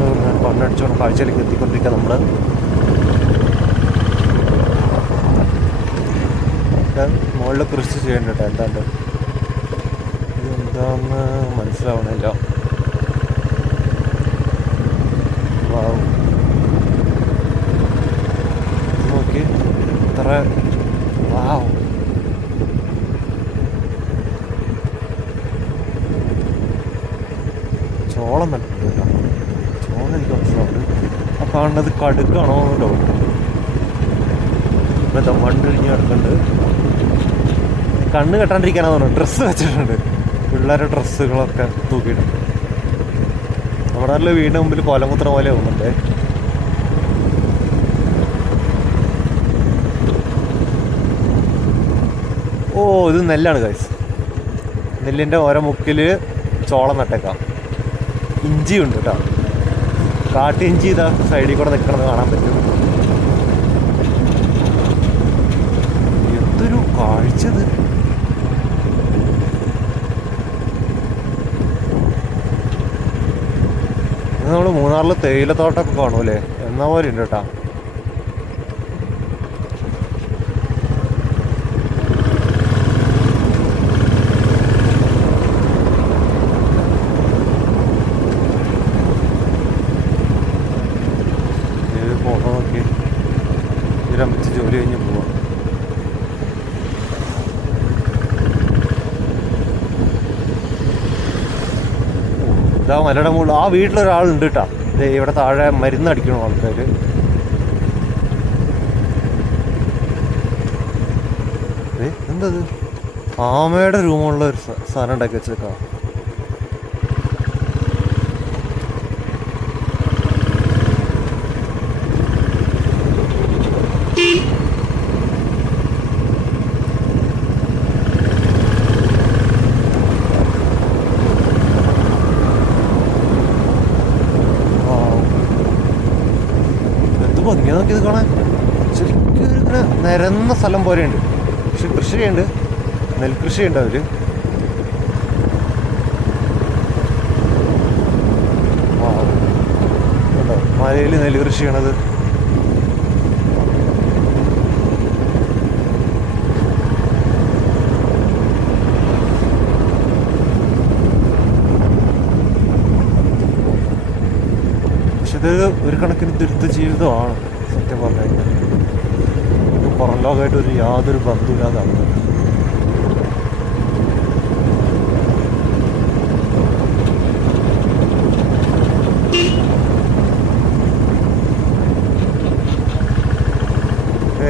പോകുന്നത് ഞാൻ പണ്ണടിച്ചോളം കാഴ്ചയിലേക്ക് എത്തിക്കൊണ്ടിരിക്കുക നമ്മൾ മുകളിൽ കൃഷി ചെയ്യേണ്ടട്ടോ എന്താണ്ട്? ഇതെന്താന്ന് മനസ്സിലാവണില്ല. നോക്കി ഇത്ര കാണുന്നത് കടുക്കാണോ എന്ന് ഡൗട്ട് ഇപ്പോഴത്തെ മണ്ണിഴിഞ്ഞ് കിടക്കുന്നുണ്ട്? കണ്ണ് കെട്ടാണ്ടിരിക്കാനാന്ന് പറഞ്ഞു. ഡ്രസ്സ് വെച്ചിട്ടുണ്ട്. പിള്ളേരുടെ ഡ്രസ്സുകളൊക്കെ തൂക്കിയിട്ടുണ്ട്. നമ്മുടെ നല്ല വീടിന് മുമ്പിൽ കോലമുത്ര പോലെ ആവുന്നുണ്ട്. ഓ ഇത് നെല്ലാണ് കൈസ് നെല്ലിന്റെ ഓരോ മുക്കിൽ ചോളം നട്ടേക്കാം. ഇഞ്ചിയുണ്ട് കേട്ടോ കാട്ടി ഇഞ്ചി ഇതാ സൈഡിൽ കൂടെ നിൽക്കണത് കാണാൻ പറ്റും. എന്തൊരു കാഴ്ച ഇത്. നമ്മൾ മൂന്നാറിൽ തേയിലത്തോട്ടമൊക്കെ കാണൂലേ എന്നാ പോലെ ഉണ്ട് കേട്ടാ. ഇതാ മലയുടെ മുകളിൽ ആ വീട്ടിലൊരാളുണ്ട് കേട്ടാ ദേ ഇവിടെ താഴെ മരുന്ന് അടിക്കണു ആൾക്കാർ എന്തത്? ആമയുടെ രൂപമുള്ള ഒരു സാധനം ഉണ്ടാക്കി വെച്ചേക്കാം. നോക്കിയത് കാണാൻ ശരിക്കും ഒരു ഇങ്ങനെ നിരന്ന സ്ഥലം പോലെയുണ്ട്. പക്ഷെ കൃഷിയുണ്ട്. നെൽകൃഷിയുണ്ട് അവർ മലയിൽ നെൽകൃഷി ചെയ്യണത്. പക്ഷെ ഇത് ഒരു കണക്കിന് ദുരിത ജീവിതമാണ് സത്യം പറഞ്ഞു കഴിഞ്ഞാൽ പുറം ലോകമായിട്ട് ഒരു യാതൊരു ബന്ധമില്ലാതാണ്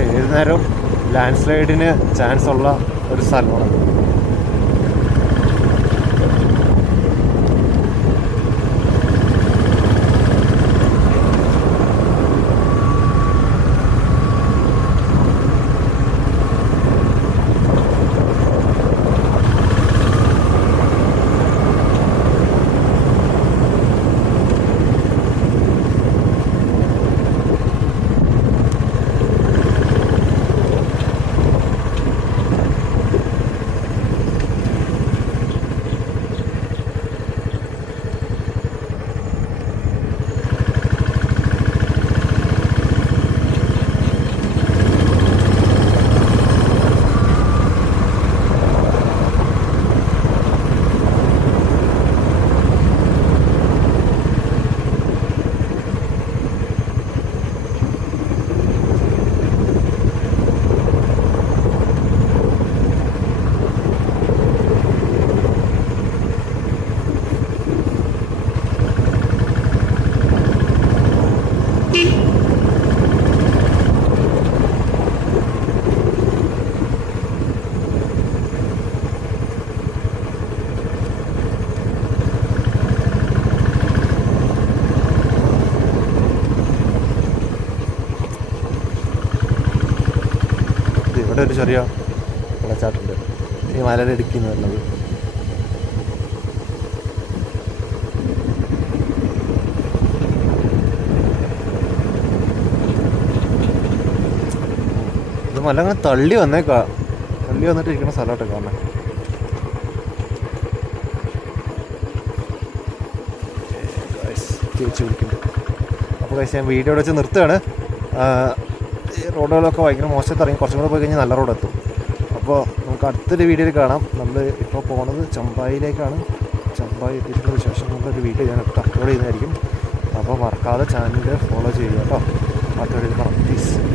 ഏത് നേരം ലാൻഡ് സ്ലൈഡിന് ചാൻസ് ഉള്ള ഒരു സ്ഥലമാണ് ഇത് ഇവിടെ ഒരു ചെറിയ വെള്ളച്ചാട്ടമുണ്ട് ഈ മലയുടെ ഇടുക്കി എന്ന് പറയുന്നത് ഇത് മല അങ്ങനെ തള്ളി വന്നേക്കാ. തള്ളി വന്നിട്ട് ഇരിക്കുന്ന സ്ഥലമായിട്ട് കാണാൻ തിരിച്ചു വിളിക്കുന്നുണ്ട് അപ്പോൾ കഴിച്ച് ഞാൻ വീഡിയോ വെച്ച് നിർത്തുകയാണ്. റോഡുകളൊക്കെ ഭയങ്കര മോശത്ത് ഇറങ്ങി കുറച്ചും കൂടെ പോയി കഴിഞ്ഞാൽ നല്ല റോഡ് എത്തും അപ്പോൾ നമുക്ക് അടുത്തൊരു വീഡിയോയിൽ കാണാം. നമ്മൾ ഇപ്പോൾ പോണത് ചമ്പായിലേക്കാണ്. ചമ്പായി എത്തിയിട്ടുള്ള വിശേഷങ്ങളുടെ വീഡിയോ ഞാൻ അപ്ലോഡ് ചെയ്യുന്നതായിരിക്കും. അപ്പോൾ മറക്കാതെ ചാനൽ ഫോളോ ചെയ്യുക കേട്ടോ. മറ്റൊരു കാണാം. പ്ലീസ്